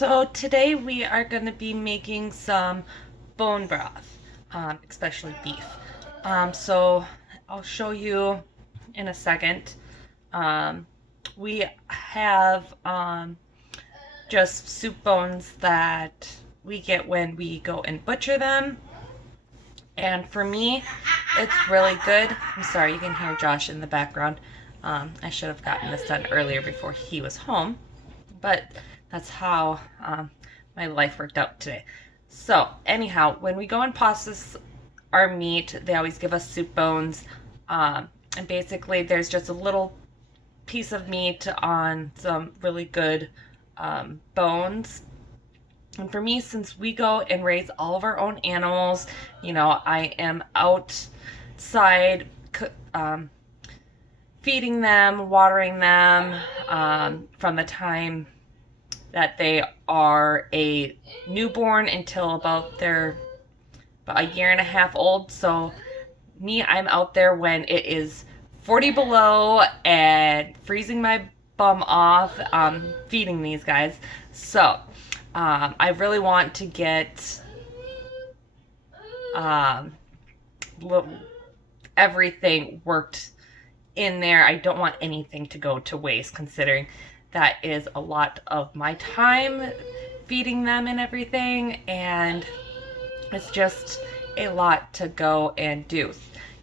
So today we are going to be making some bone broth, especially beef. So I'll show you in a second. Um, we have just soup bones that we get when we go and butcher them. And for me, it's really good. I'm sorry, you can hear Josh in the background. I should have gotten this done earlier before he was home, but that's how my life worked out today. So anyhow, when we go and process our meat, they always give us soup bones, and basically there's just a little piece of meat on some really good bones. And for me, since we go and raise all of our own animals, I am outside feeding them, watering them from the time that they are a newborn until about a year and a half old. So I'm out there when it is 40 below and freezing my bum off, feeding these guys. So I really want to get everything worked in there. I don't want anything to go to waste, considering that is a lot of my time feeding them and everything, and it's just a lot to go and do.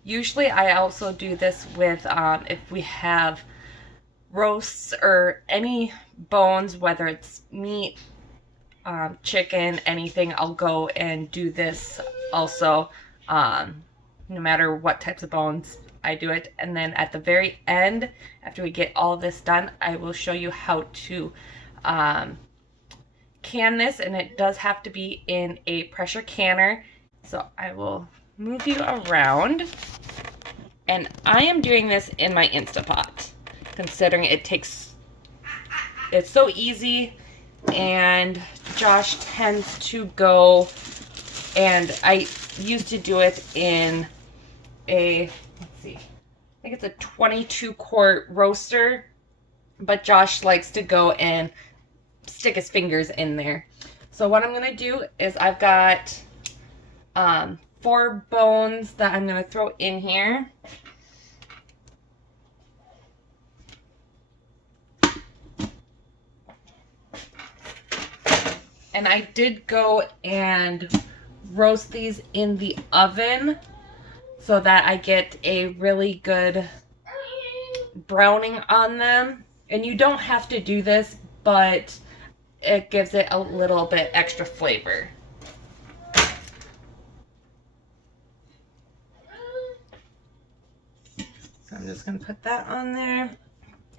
Usually I also do this with if we have roasts or any bones, whether it's meat, chicken, anything, I'll go and do this also, no matter what types of bones. I do it. And then at the very end, after we get all of this done, I will show you how to can this, and it does have to be in a pressure canner. So I will move you around, and I am doing this in my Instapot, considering it's so easy, and Josh tends to go, and I used to do it in a, let's see, I think it's a 22 quart roaster, but Josh likes to go and stick his fingers in there. So what I'm going to do is I've got 4 bones that I'm going to throw in here. And I did go and roast these in the oven so that I get a really good browning on them. And you don't have to do this, but it gives it a little bit extra flavor. So I'm just going to put that on there.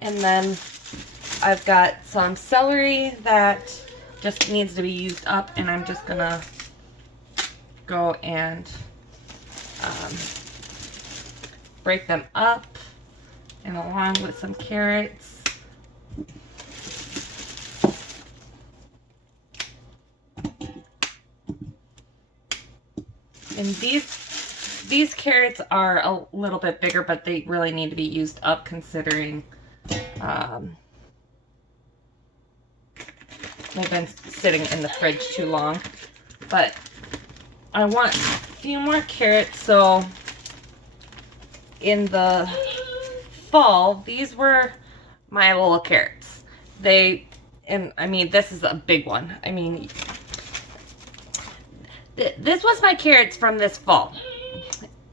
And then I've got some celery that just needs to be used up, and I'm just going to go and break them up, and along with some carrots. And these carrots are a little bit bigger, but they really need to be used up, considering they've been sitting in the fridge too long. But I want a few more carrots. So in the fall, these were my little carrots. And I mean, this is a big one. I mean, this was my carrots from this fall.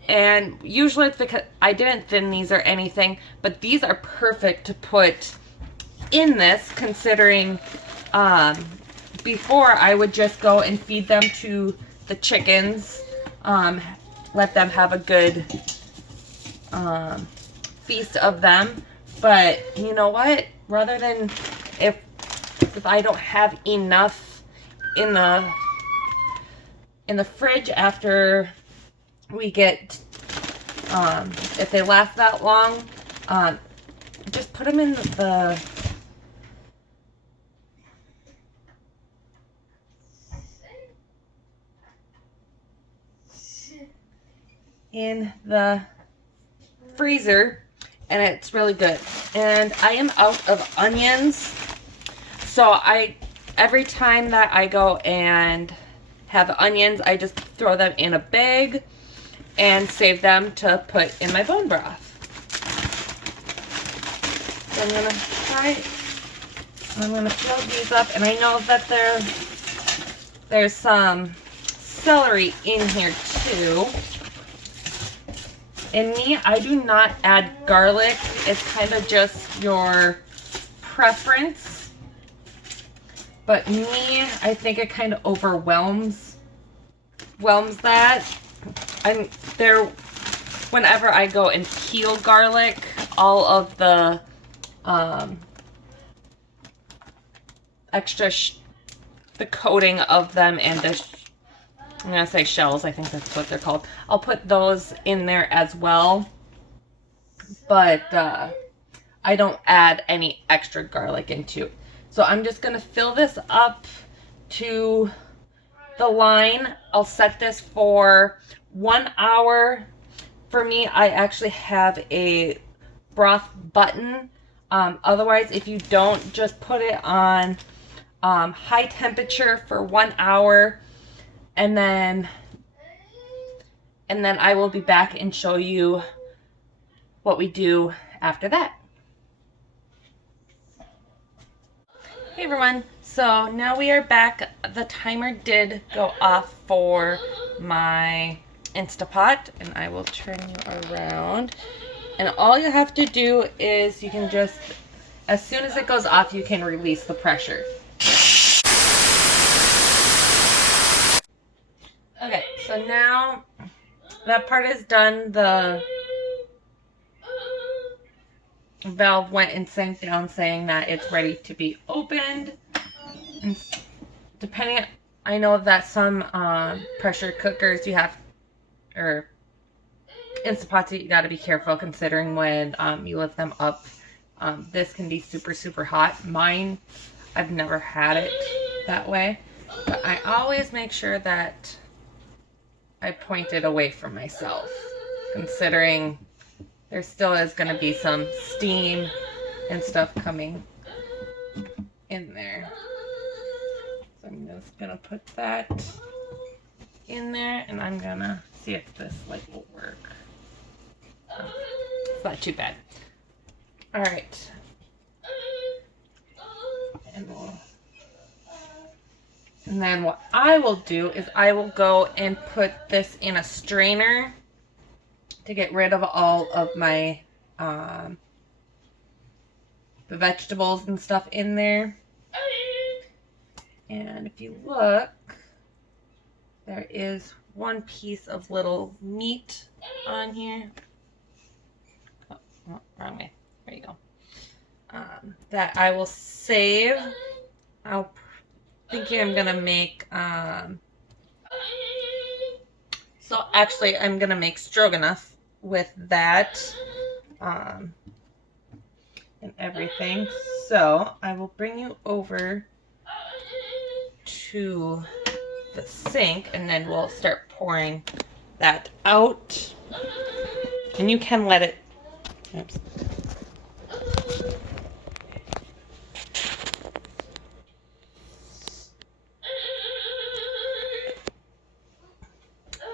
And usually it's because I didn't thin these or anything, but these are perfect to put in this, considering before I would just go and feed them to the chickens, let them have a good feast of them. But you know what? Rather than if I don't have enough in the fridge after we get, if they last that long, just put them in the freezer, and it's really good. And I am out of onions, so I every time that I go and have onions, I just throw them in a bag and save them to put in my bone broth. So I'm gonna I'm gonna fill these up, and I know that there's some celery in here too. And me, I do not add garlic. It's kind of just your preference. But me, I think it kind of overwhelms that. Whenever I go and peel garlic, all of the extra the coating of them and I'm gonna say shells, I think that's what they're called. I'll put those in there as well, but I don't add any extra garlic into. So I'm just gonna fill this up to the line. I'll set this for 1 hour. For me, I actually have a broth button. Otherwise, if you don't, just put it on high temperature for 1 hour, and then I will be back and show you what we do after that. Hey everyone, so now we are back. The timer did go off for my Instapot, and I will turn you around. And all you have to do is you can just, as soon as it goes off, you can release the pressure. Okay, so now that part is done. The valve went and sank down saying that it's ready to be opened. And depending, I know that some pressure cookers you have, or Instapots, you got to be careful considering when you lift them up. This can be super, super hot. Mine, I've never had it that way. But I always make sure that I point it away from myself, considering there still is going to be some steam and stuff coming in there. So I'm just going to put that in there, and I'm going to see if this light will work. It's not too bad. Alright. And then what I will do is I will go and put this in a strainer to get rid of all of my the vegetables and stuff in there. And if you look, there is one piece of little meat on here. Oh, wrong way. There you go. That I will save. Thinking I'm gonna make so actually I'm gonna make stroganoff with that and everything. So I will bring you over to the sink, and then we'll start pouring that out. And you can let it, oops.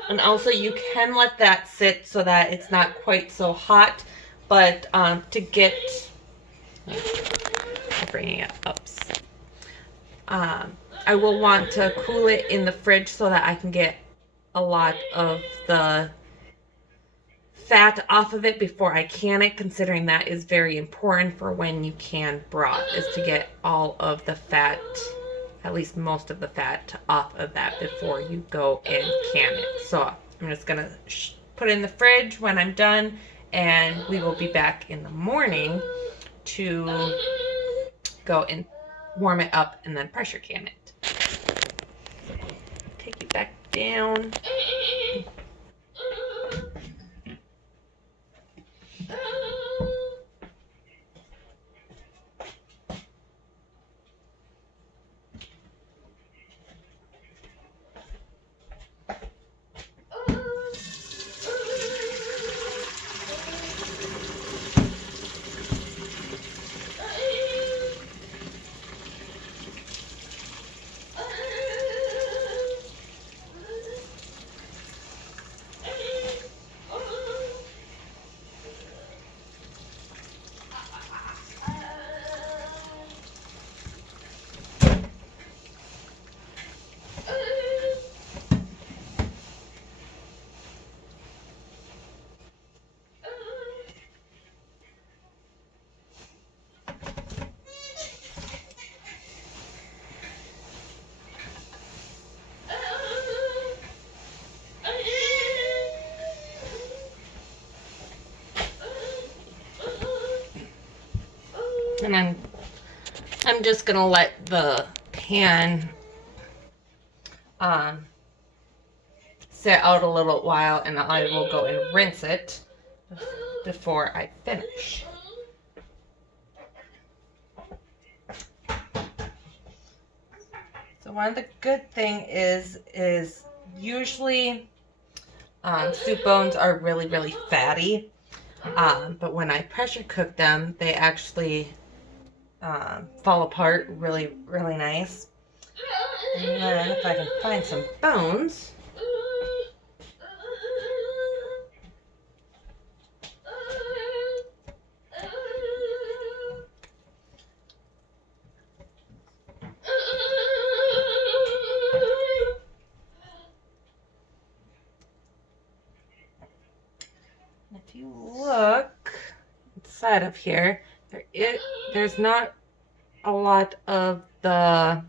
And also you can let that sit so that it's not quite so hot, but to get, I'm bringing it up. I will want to cool it in the fridge so that I can get a lot of the fat off of it before I can it, considering that is very important for when you can broth, is to get all of the fat, at least most of the fat, off of that before you go and can it. So I'm just gonna put it in the fridge when I'm done, and we will be back in the morning to go and warm it up and then pressure can it. Take it back down. And I'm just gonna let the pan sit out a little while, and I will go and rinse it before I finish. So one of the good thing is usually soup bones are really fatty, but when I pressure cook them, they actually fall apart really nice. And then if I can find some bones. If you look inside of here, there's not a lot of the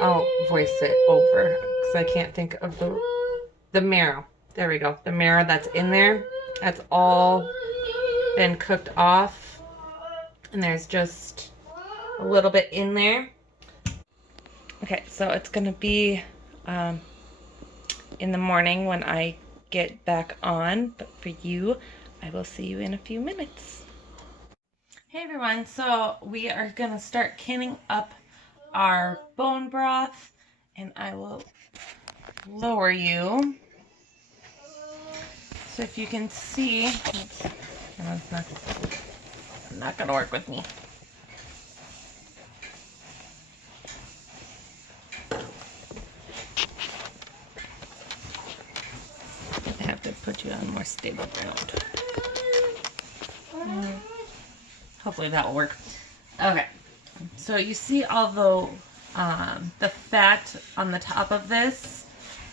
I'll voice it over because I can't think of the marrow. There we go. The marrow that's in there, that's all been cooked off, and there's just a little bit in there. Okay, so it's gonna be in the morning when I get back on, but for you, I will see you in a few minutes. Hey everyone, so we are gonna start canning up our bone broth, and I will lower you. So if you can see, oops, no, it's not gonna work with me. I have to put you on more stable ground. Hopefully that will work. Okay, so you see all the fat on the top of this,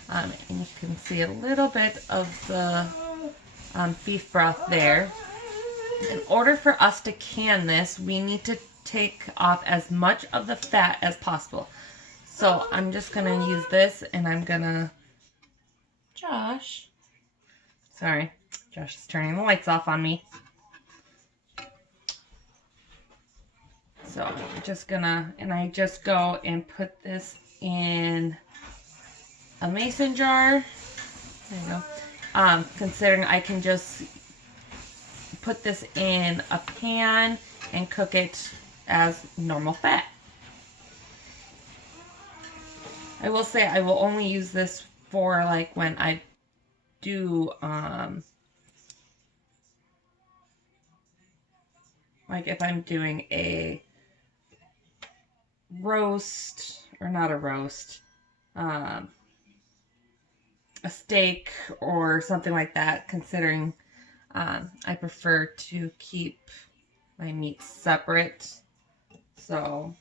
and you can see a little bit of the beef broth there. In order for us to can this, we need to take off as much of the fat as possible. So I'm just gonna use this, and I'm gonna, Josh, sorry, Josh is turning the lights off on me. So I'm just gonna, and I just go and put this in a mason jar. There you go. Considering I can just put this in a pan and cook it as normal fat. I will say I will only use this for like when I do like if I'm doing a roast, or not a roast, a steak or something like that, considering I prefer to keep my meat separate. So,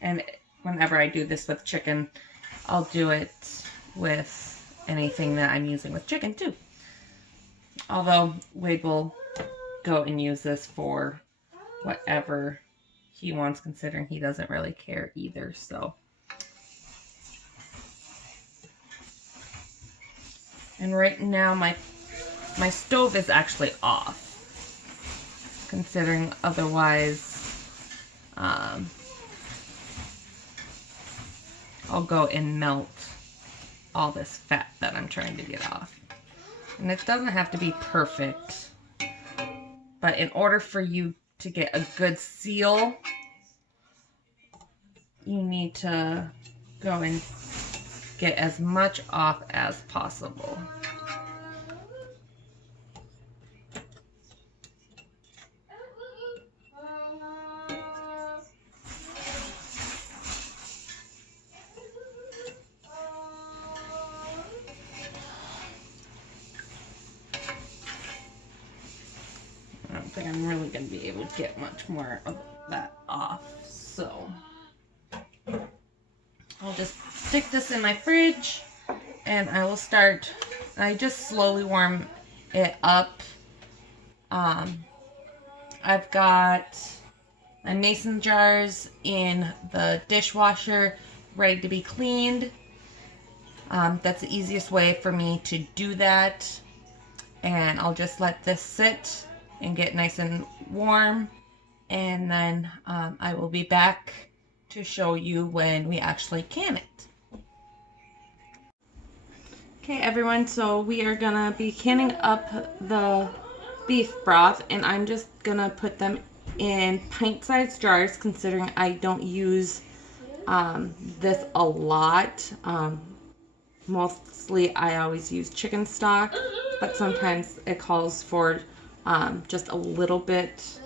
and whenever I do this with chicken, I'll do it with anything that I'm using with chicken too. Although Wade will go and use this for whatever he wants, considering he doesn't really care either. So, and right now my stove is actually off, considering otherwise I'll go and melt all this fat that I'm trying to get off. And it doesn't have to be perfect, but in order for you to get a good seal, you need to go and get as much off as possible. I don't think I'm really going to be able to get much more of that off, so I'll just stick this in my fridge And I will start, I just slowly warm it up. I've got my mason jars in the dishwasher ready to be cleaned. That's the easiest way for me to do that. And I'll just let this sit and get nice and warm. And then I will be back to show you when we actually can it. Okay everyone, so we are gonna be canning up the beef broth, and I'm just gonna put them in pint-sized jars considering I don't use this a lot. Mostly I always use chicken stock, but sometimes it calls for just a little bit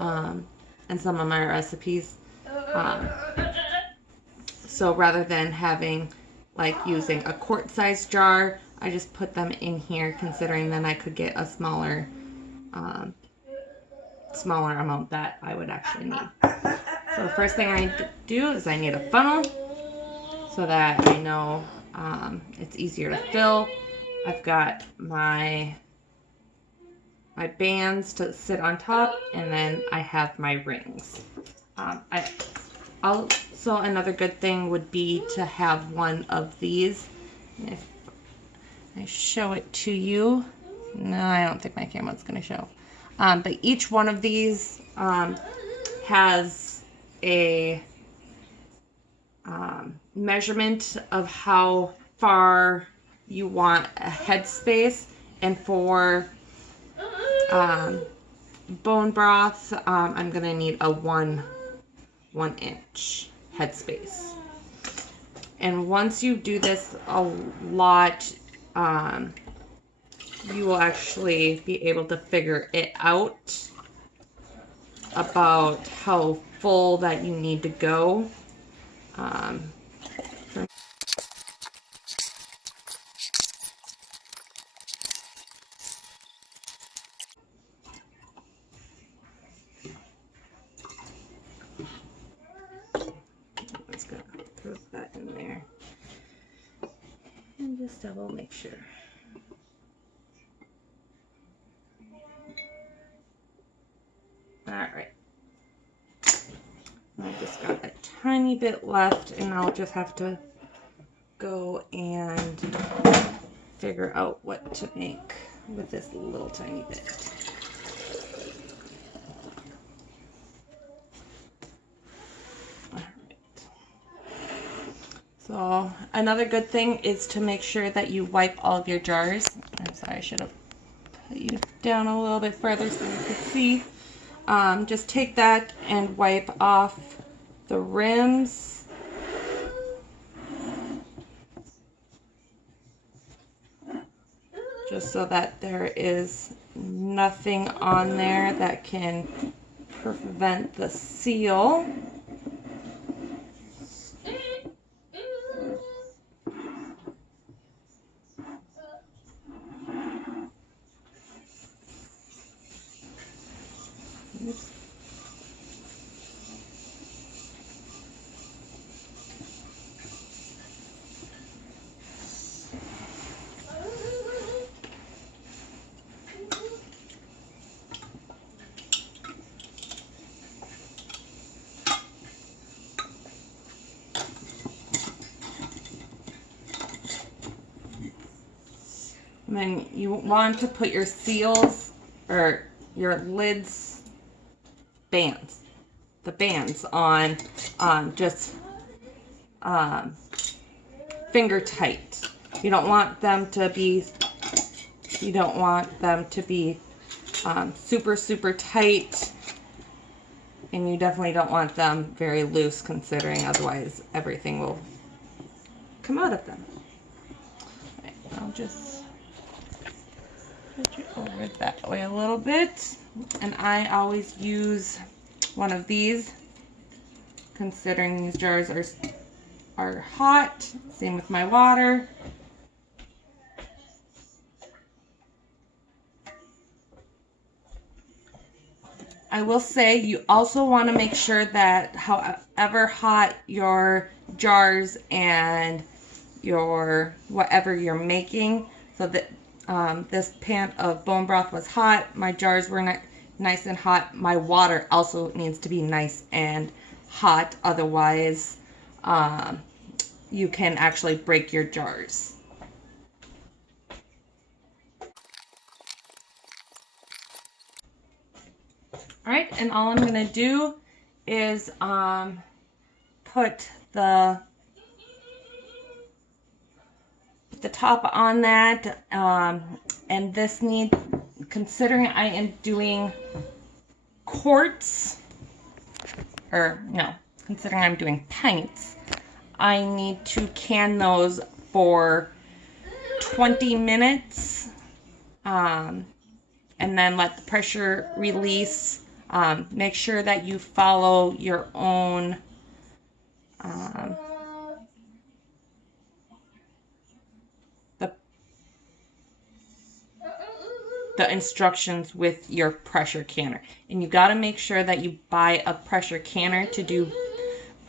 in some of my recipes. So rather than having like using a quart-sized jar, I just put them in here, considering then I could get a smaller amount that I would actually need. So the first thing I need to do is I need a funnel so that I know it's easier to fill. I've got my bands to sit on top, and then I have my rings. Also, another good thing would be to have one of these. If I show it to you, no, I don't think my camera's going to show. But each one of these has a measurement of how far you want a headspace, and for bone broth, I'm going to need a 1 inch headspace. And once you do this a lot, you will actually be able to figure it out about how full that you need to go. Let's go throw that in there and just double make sure. Alright, I've just got a tiny bit left, and I'll just have to go and figure out what to make with this little tiny bit. So another good thing is to make sure that you wipe all of your jars. I'm sorry, I should have put you down a little bit further so you could see. Just take that and wipe off the rims. Just so that there is nothing on there that can prevent the seal. Oops. And then you want to put your seals or your lids bands, the bands on just finger tight. You don't want them to be super tight, and you definitely don't want them very loose, considering otherwise everything will come out of them. Right, I'll just put you over that way a little bit, and I always use one of these, considering these jars are hot. Same with my water. I will say you also want to make sure that however hot your jars and your whatever you're making. So that this pan of bone broth was hot. My jars were nice and hot. My water also needs to be nice and hot. Otherwise, you can actually break your jars. All right, and all I'm gonna do is put the top on that, and this need, considering I am doing quarts, or no, considering I'm doing pints, I need to can those for 20 minutes, and then let the pressure release. Make sure that you follow your own the instructions with your pressure canner. And you got to make sure that you buy a pressure canner to do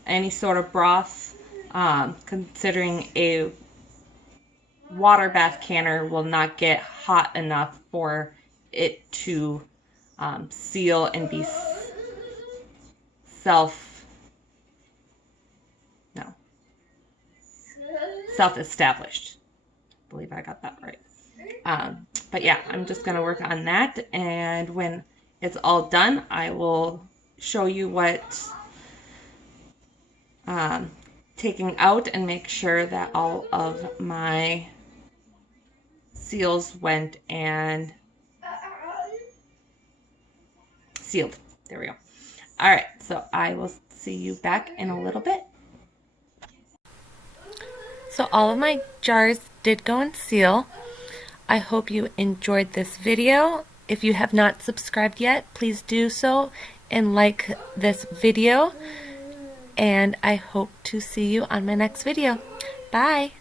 any sort of broth, considering a water bath canner will not get hot enough for it to seal and be self-established. I believe I got that right. But yeah, I'm just going to work on that, and when it's all done, I will show you what taking out and make sure that all of my seals went and sealed. There we go. All right, so I will see you back in a little bit. So all of my jars did go and seal. I hope you enjoyed this video. If you have not subscribed yet, please do so and like this video. And I hope to see you on my next video. Bye!